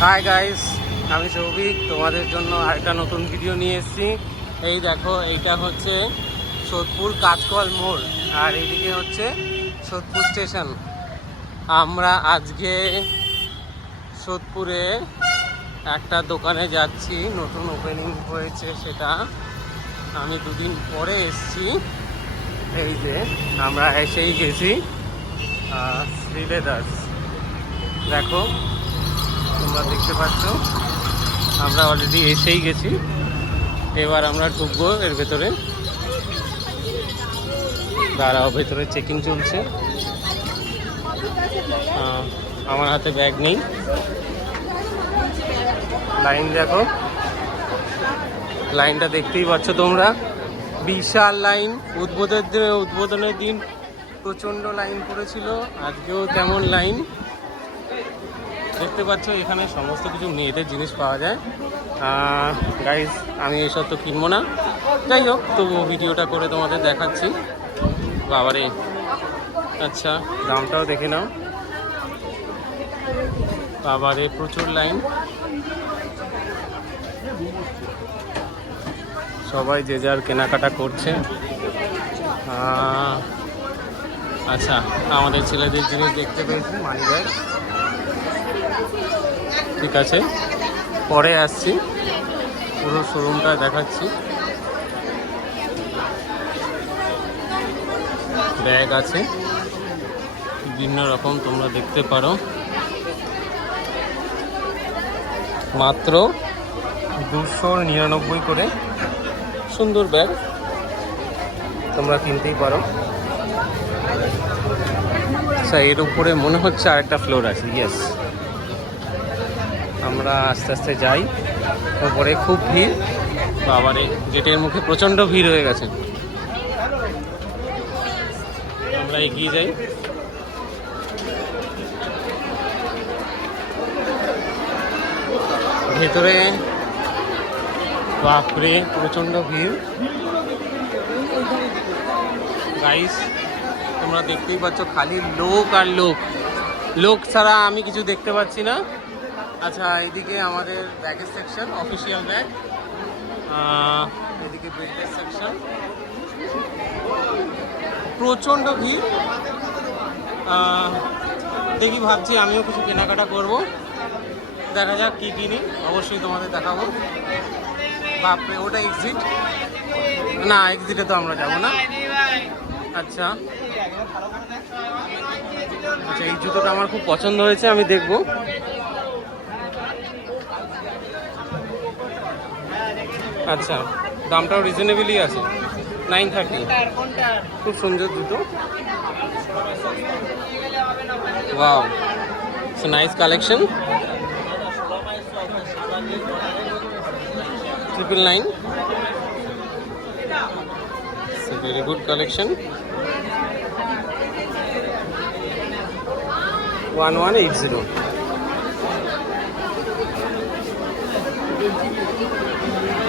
Hi guys, আমি সৌভিক। তোমাদের জন্য আরেকটা নতুন ভিডিও নিয়ে এসেছি। এই দেখো, এইটা হচ্ছে সোদপুর কাঁচকল মোড়, আর এইদিকে হচ্ছে সোদপুর স্টেশন। আমরা আজকে সোদপুরে একটা দোকানে যাচ্ছি, নতুন ওপেনিং হয়েছে সেটা। আমি দুদিন পরে এসেছি। এই যে আমরা এসেই গেছি শ্রীলেদার্স। দেখো, তোমরা দেখতে পাচ্ছ আমরা অলরেডি এসেই গেছি। এবার আমরা ঢুকবো এর ভেতরে। দাঁড়াও, ভেতরে চেকিং চলছে। আমার হাতে ব্যাগ নেই। লাইন দেখো, লাইনটা দেখতেই পাচ্ছ তোমরা, বিশাল লাইন। উদ্বোধনের দিন প্রচণ্ড লাইন পড়েছিল, আজকেও তেমন লাইন দেখতে পাচ্ছ। এখানে সমস্ত কিছু মেয়েদের জিনিস পাওয়া যায়। গাইজ, আমি এসব তো কিনবো না, যাই হোক তবু ভিডিওটা করে তোমাদের দেখাচ্ছি। বাবারে, আচ্ছা দামটাও দেখে নাও। বাবারে, প্রচুর লাইন। সবাই যে যার কেনাকাটা করছে। আচ্ছা, আমাদের ছেলেদের জিনিস দেখতে পেয়েছি, মানি ব্যাগ। ঠিক আছে, পরে আসছি, পুরো শোরুমটা দেখাচ্ছি। ব্যাগ আছে বিভিন্ন রকম, তোমরা দেখতে পারো। মাত্র 299 করে সুন্দর ব্যাগ, তোমরা কিনতেই পারো। আচ্ছা, এর উপরে মনে হচ্ছে আরেকটা ফ্লোর আছে। ইয়েস, আমরা আস্তে আস্তে যাই। ওপরে খুব ভিড়। বাবারে, গেটের মুখে প্রচণ্ড ভিড় হয়ে গেছে। আমরা এগিয়ে যাই। ভেতরে বাপরে প্রচণ্ড ভিড়। গাইস, তোমরা দেখতেই পাচ্ছ, খালি লোক আর লোক। লোক ছাড়া আমি কিছু দেখতে পাচ্ছি না। আচ্ছা, এইদিকে আমাদের ব্যাগের সেকশন, অফিসিয়াল ব্যাগ। এদিকে বেল্টের সেকশন। প্রচণ্ড ভিড়। দেখি, ভাবছি আমিও কিছু কেনাকাটা করব। দেখা যাক কি কিনি, অবশ্যই তোমাদের দেখাবো। বাপরে, ওটা এক্সিট না? এক্সিটে তো আমরা যাবো না। আচ্ছা আচ্ছা, এই জুতোটা আমার খুব পছন্দ হয়েছে, আমি দেখবো। আচ্ছা, দামটাও রিজনেবলই আছে, 930। খুব সুন্দর জুতো। Wow, it's nice collection. 999, it's a very good collection. 1180.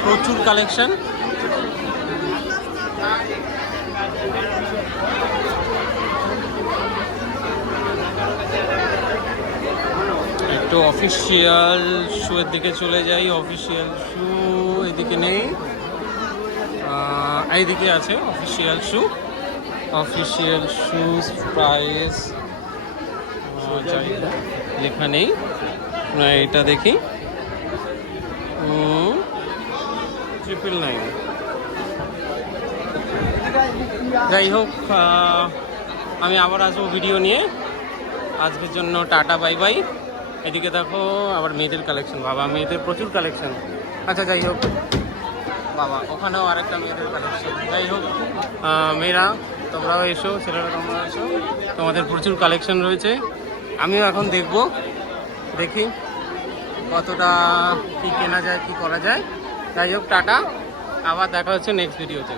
প্রচুর কালেকশন। একটু অফিসিয়াল শু এর দিকে চলে যাই। অফিসিয়াল শু এদিকে নেই, এইদিকে আছে অফিসিয়াল শু। অফিসিয়াল শুজ প্রাইস লেখা নেই। এটা দেখি, 999। যাই হোক, আমি আবার আসবো ভিডিও নিয়ে। আজকের জন্য টাটা, বাই বাই। এদিকে দেখো আবার মেয়েদের কালেকশন। বাবা, মেয়েদের প্রচুর কালেকশন। আচ্ছা, যাই হোক, বাবা ওখানেও আরেকটা মেয়েদের কালেকশন। যাই হোক, মেয়েরা তোমরাও এসো, ছেলেরা তোমরাও এসো, তোমাদের প্রচুর কালেকশন রয়েছে। আমিও এখন দেখবো, দেখি কতটা কি কেনা যায়, কি করা যায়। যাই হোক, টাটা, আবার দেখা হচ্ছে নেক্সট ভিডিওতে।